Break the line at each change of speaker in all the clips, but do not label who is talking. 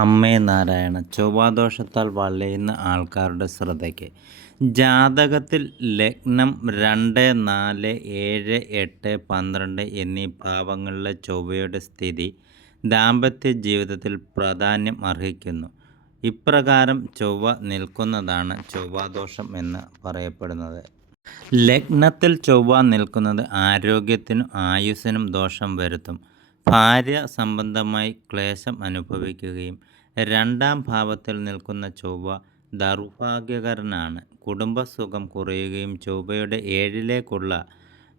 അമ്മേ നാരായണ ചൊവ്വാദോഷത്താൽ വലയുന്ന ആൾക്കാരുടെ ശ്രദ്ധയ്ക്ക്. ജാതകത്തിൽ ലഗ്നം രണ്ട് നാല് ഏഴ് എട്ട് പന്ത്രണ്ട് എന്നീ ഭാവങ്ങളിലെ ചൊവ്വയുടെ സ്ഥിതി ദാമ്പത്യ ജീവിതത്തിൽ പ്രാധാന്യം അർഹിക്കുന്നു. ഇപ്രകാരം ചൊവ്വ നിൽക്കുന്നതാണ് ചൊവ്വാദോഷം എന്ന് പറയപ്പെടുന്നത്. ലഗ്നത്തിൽ ചൊവ്വ നിൽക്കുന്നത് ആരോഗ്യത്തിനും ആയുസ്സിനും ദോഷം വരുത്തും. ഭാര്യ സംബന്ധമായി ക്ലേശം അനുഭവിക്കുകയും രണ്ടാം ഭാവത്തിൽ നിൽക്കുന്ന ചൊവ്വ ദൗർഭാഗ്യകരനാണ്. കുടുംബസുഖം കുറയുകയും ചൊവ്വയുടെ ഏഴിലേക്കുള്ള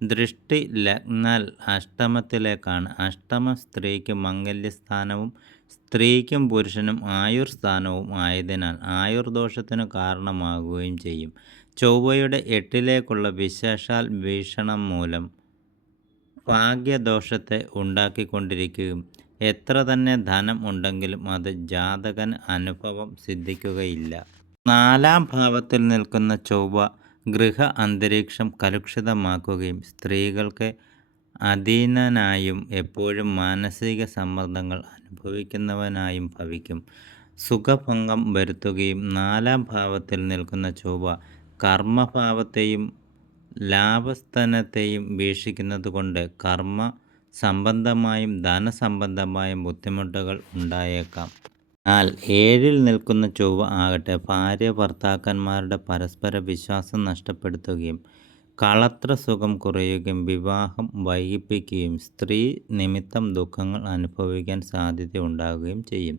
ദൃഷ്ടി ലഗ്നാൽ അഷ്ടമത്തിലേക്കാണ്. അഷ്ടമ സ്ത്രീക്ക് മംഗല്യസ്ഥാനവും സ്ത്രീക്കും പുരുഷനും ആയുർ സ്ഥാനവും ആയതിനാൽ ആയുർദോഷത്തിന് കാരണമാകുകയും ചെയ്യും. ചൊവ്വയുടെ എട്ടിലേക്കുള്ള വിശേഷാൽ വീക്ഷണം മൂലം ഭാഗ്യദോഷത്തെ ഉണ്ടാക്കിക്കൊണ്ടിരിക്കുകയും എത്ര തന്നെ ധനം ഉണ്ടെങ്കിലും അത് ജാതകൻ അനുഭവം സിദ്ധിക്കുകയില്ല. നാലാം ഭാവത്തിൽ നിൽക്കുന്ന ചൊവ്വ ഗൃഹ അന്തരീക്ഷം കലുഷിതമാക്കുകയും സ്ത്രീകൾക്ക് അധീനനായും എപ്പോഴും മാനസിക സമ്മർദ്ദങ്ങൾ അനുഭവിക്കുന്നവനായും ഭവിക്കും. സുഖഭംഗം വരുത്തുകയും നാലാം ഭാവത്തിൽ നിൽക്കുന്ന ചൊവ്വ കർമ്മഭാവത്തെയും ലാഭസ്ഥാനത്തെയും വീക്ഷിക്കുന്നതുകൊണ്ട് കർമ്മ സംബന്ധമായും ധനസംബന്ധമായും ബുദ്ധിമുട്ടുകൾ ഉണ്ടായേക്കാം. എന്നാൽ ഏഴിൽ നിൽക്കുന്ന ചൊവ്വ ആകട്ടെ ഭാര്യ ഭർത്താക്കന്മാരുടെ പരസ്പര വിശ്വാസം നഷ്ടപ്പെടുത്തുകയും കളത്ര സുഖം കുറയുകയും വിവാഹം വൈകിപ്പിക്കുകയും സ്ത്രീ നിമിത്തം ദുഃഖങ്ങൾ അനുഭവിക്കാൻ സാധ്യത സാധ്യതയുണ്ടാകുകയും ചെയ്യും.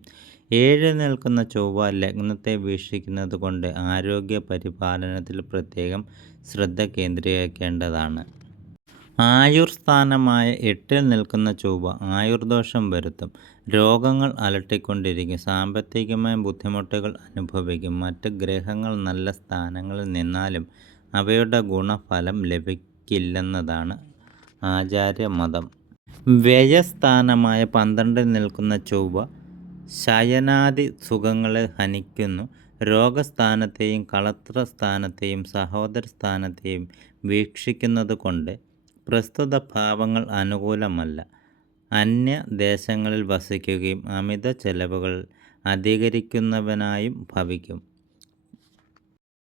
ഏഴ് നിൽക്കുന്ന ചൊവ്വ ലഗ്നത്തെ വീക്ഷിക്കുന്നത് കൊണ്ട് ആരോഗ്യ പരിപാലനത്തിൽ പ്രത്യേകം ശ്രദ്ധ കേന്ദ്രീകരിക്കേണ്ടതാണ്. ആയുർ സ്ഥാനമായ എട്ടിൽ നിൽക്കുന്ന ചൊവ്വ ആയുർദോഷം വരുത്തും. രോഗങ്ങൾ അലട്ടിക്കൊണ്ടിരിക്കും. സാമ്പത്തികമായ ബുദ്ധിമുട്ടുകൾ അനുഭവിക്കും. മറ്റ് ഗ്രഹങ്ങൾ നല്ല സ്ഥാനങ്ങളിൽ നിന്നാലും അവയുടെ ഗുണഫലം ലഭിക്കില്ലെന്നതാണ് ആചാര്യമതം. വ്യയസ്ഥാനമായ പന്ത്രണ്ടിൽ നിൽക്കുന്ന ചൊവ്വ ശയനാദി സുഖങ്ങളെ ഹനിക്കുന്നു. രോഗസ്ഥാനത്തെയും കളത്രസ്ഥാനത്തെയും സഹോദര സ്ഥാനത്തെയും വീക്ഷിക്കുന്നത് കൊണ്ട് പ്രസ്തുത ഭാവങ്ങൾ അനുകൂലമല്ല. അന്യ ദേശങ്ങളിൽ വസിക്കുകയും അമിത ചെലവുകൾ അധികരിക്കുന്നവനായും ഭവിക്കും.